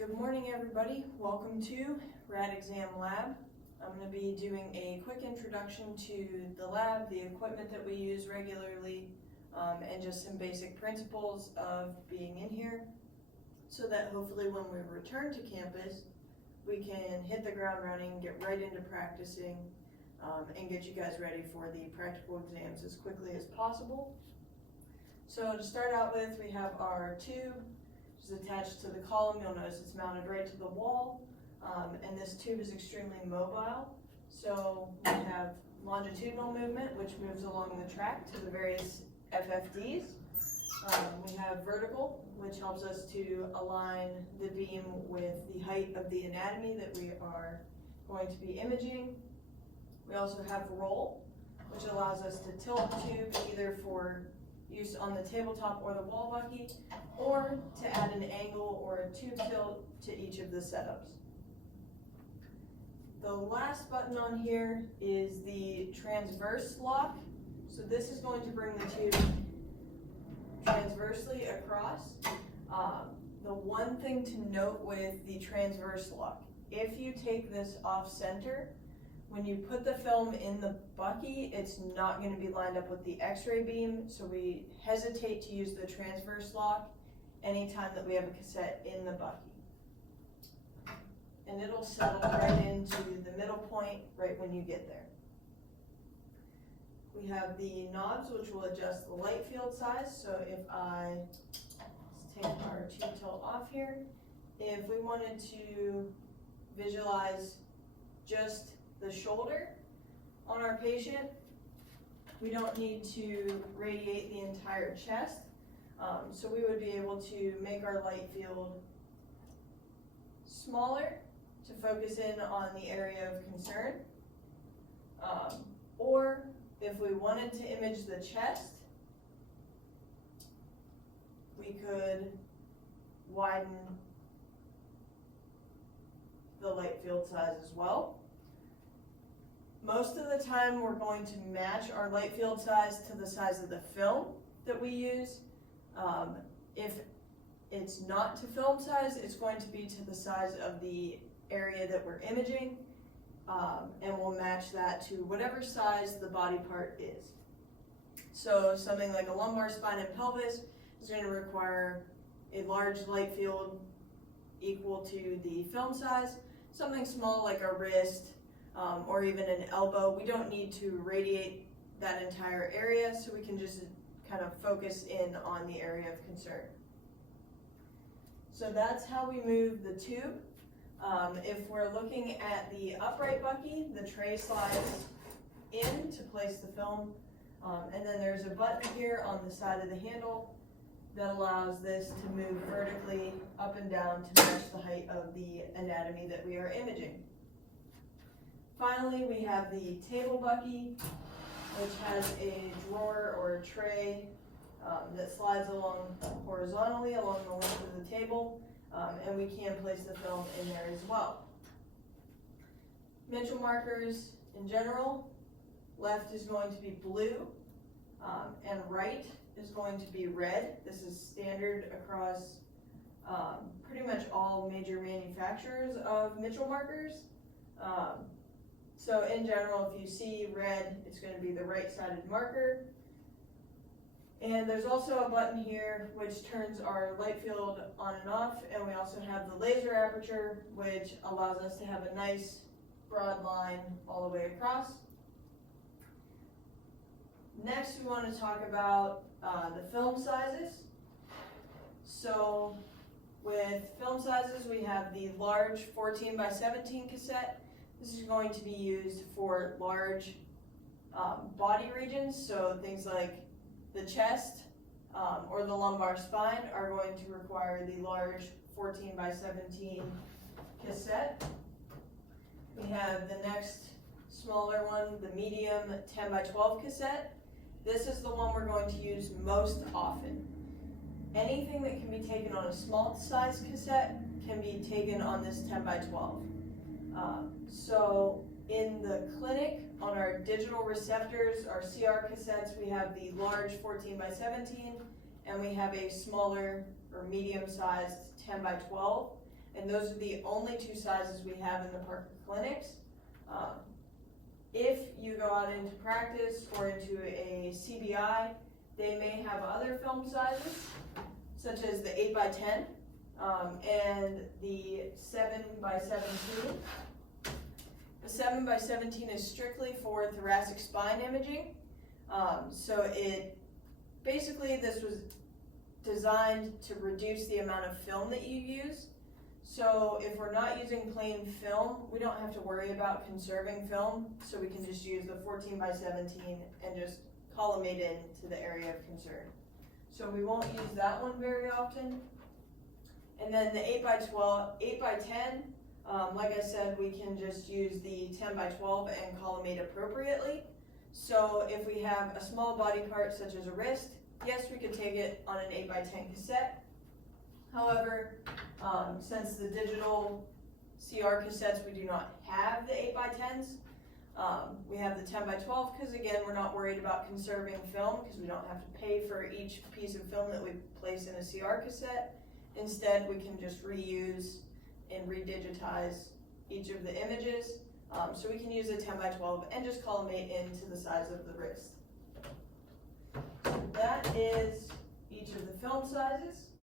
Good morning, everybody. Welcome to Rad Exam Lab. I'm going to be doing a quick introduction to the lab, the equipment that we use regularly, and just some basic principles of being in here, so that hopefully when we return to campus, we can hit the ground running, get right into practicing, and get you guys ready for the practical exams as quickly as possible. So to start out with, we have our tube, which is attached to the column. You'll notice it's mounted right to the wall, and this tube is extremely mobile. So we have longitudinal movement, which moves along the track to the various FFDs. We have vertical, which helps us to align the beam with the height of the anatomy that we are going to be imaging. We also have roll, which allows us to tilt the tube either for use on the tabletop or the wall bucky, or to add an angle or a tube tilt to each of the setups. The last button on here is the transverse lock. So this is going to bring the tube transversely across. The one thing to note with the transverse lock, if you take this off center, when you put the film in the bucky, it's not going to be lined up with the x-ray beam, so we hesitate to use the transverse lock anytime that we have a cassette in the bucky. And it'll settle right into the middle point right when you get there. We have the knobs, which will adjust the light field size. So if let's take our tube tilt off here. If we wanted to visualize just the shoulder on our patient, we don't need to radiate the entire chest. So we would be able to make our light field smaller to focus in on the area of concern. Or if we wanted to image the chest, we could widen the light field size as well. Most of the time we're going to match our light field size to the size of the film that we use. If it's not to film size, it's going to be to the size of the area that we're imaging, and we'll match that to whatever size the body part is. So something like a lumbar spine and pelvis is going to require a large light field equal to the film size. Something small like a wrist, or even an elbow, we don't need to radiate that entire area, so we can just kind of focus in on the area of concern. So that's how we move the tube. If we're looking at the upright bucky, the tray slides in to place the film, and then there's a button here on the side of the handle that allows this to move vertically up and down to match the height of the anatomy that we are imaging. Finally, we have the table bucky, which has a drawer or a tray that slides along horizontally along the length of the table, and we can place the film in there as well. Mitchell markers in general, left is going to be blue, and right is going to be red. This is standard across pretty much all major manufacturers of Mitchell markers. So in general, if you see red, it's going to be the right-sided marker. And there's also a button here which turns our light field on and off, and we also have the laser aperture, which allows us to have a nice broad line all the way across. Next, we want to talk about the film sizes. So with film sizes, we have the large 14x17 cassette. This is going to be used for large body regions, so things like the chest or the lumbar spine are going to require the large 14x17 cassette. We have the next smaller one, the medium 10x12 cassette. This is the one we're going to use most often. Anything that can be taken on a small size cassette can be taken on this 10x12. So in the clinic, on our digital receptors, our CR cassettes, we have the large 14x17, and we have a smaller or medium-sized 10x12. and those are the only two sizes we have in the Parker clinics. If you go out into practice or into a CBI, they may have other film sizes, such as the 8x10 and the 7x17. The 7x17 is strictly for thoracic spine imaging. So basically this was designed to reduce the amount of film that you use. So if we're not using plain film, we don't have to worry about conserving film, so we can just use the 14x17 and just collimate in to the area of concern. So we won't use that one very often. And then the 8x10, like I said, we can just use the 10x12 and collimate appropriately. So if we have a small body part such as a wrist, yes, we could take it on an 8x10 cassette. However, since the digital CR cassettes, we do not have the 8x10s. We have the 10x12 because, again, we're not worried about conserving film because we don't have to pay for each piece of film that we place in a CR cassette. Instead, we can just reuse and redigitize each of the images. So we can use a 10x12 and just collimate into the size of the wrist. So that is each of the film sizes.